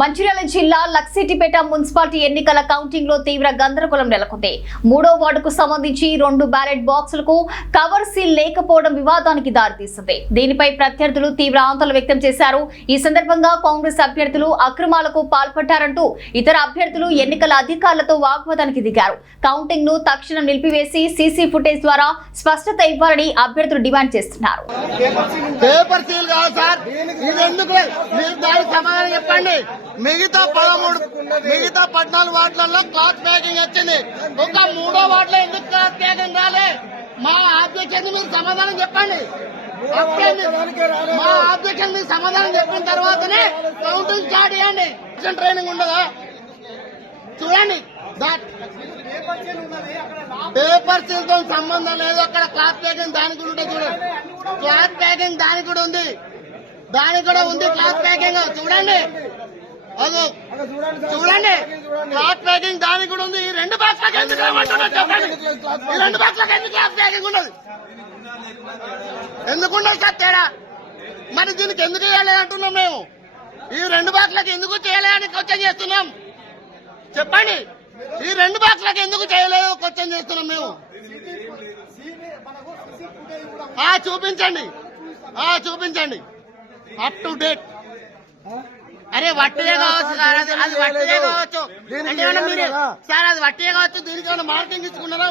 మంచిర్యాల జిల్లా లక్సిటిపేట మున్సిపాలిటీ ఎన్నికల కౌంటింగ్ లో తీవ్ర గందరగోళం నెలకొంది. 3వ వార్డుకు సంబంధించి 2 బ్యాలెట్ బాక్సులకు కవర్ సీల్ లేకపోవడం వివాదానికి దారితీసింది. దీనిపై ప్రత్యర్థులు తీవ్ర ఆందోళన వ్యక్తం చేశారు. ఈ సందర్భంగా కాంగ్రెస్ అభ్యర్థులు అక్రమాలకు పాల్పడ్డారంటూ ఇతర అభ్యర్థులు ఎన్నికల అధికారులతో వాగ్వాదానికి దిగారు. కౌంటింగ్ ను తక్షణం నిలిపివేసి సీసీ ఫుటేజ్ ద్వారా స్పష్టత ఇవ్వాలని అభ్యర్థులు డిమాండ్ చేస్తున్నారు. మిగతా 14 వార్డులలో క్లాత్ ప్యాకింగ్ వచ్చింది. ఒక 3వ వార్డులో ఎందుకు క్లాత్ ప్యాకింగ్ రాలే? మా ఆబ్జెక్షన్ మీరు సమాధానం చెప్పండి. మా ఆబ్జెక్షన్ మీరు సమాధానం చెప్పిన తర్వాతనే కౌంటింగ్ స్టార్ట్ చేయండి. ట్రైనింగ్ ఉండదా? చూడండి, పేపర్ సీల్ తో సంబంధం లేదు. అక్కడ క్లాత్ ప్యాకింగ్ దానికి కూడా ఉంటుంది. చూడండి, క్లాత్ ప్యాకింగ్ దానికి కూడా ఉంది. క్లాత్ ప్యాకింగ్ చూడండి, అదో చూడండి, క్లాత్ ప్యాకింగ్ దానికి కూడా ఉంది. ఈ 2 బాక్స్లకు ఎందుకు చెప్పండి. ఈ 2 బాక్స్లకు ఎందుకు క్లాత్ ప్యాకింగ్ ఉండదు? ఎందుకుండదు సార్ తేడా? మరి దీనికి ఎందుకు చేయలేదు అంటున్నాం మేము. ఈ 2 బాక్స్లకు ఎందుకు చేయలేదని క్వశ్చన్ చేస్తున్నాం. చెప్పండి, ఈ 2 బాక్స్లకు ఎందుకు చేయలేదు క్వశ్చన్ చేస్తున్నాం మేము. చూపించండి అప్ టు డేట్. అరే వట్టిదే కావచ్చు సార్, అది వట్టిదే కావచ్చు. సార్ అది వట్టిదే కావచ్చు. దీనికైనా మార్కింగ్ ఇచ్చుకున్నారా?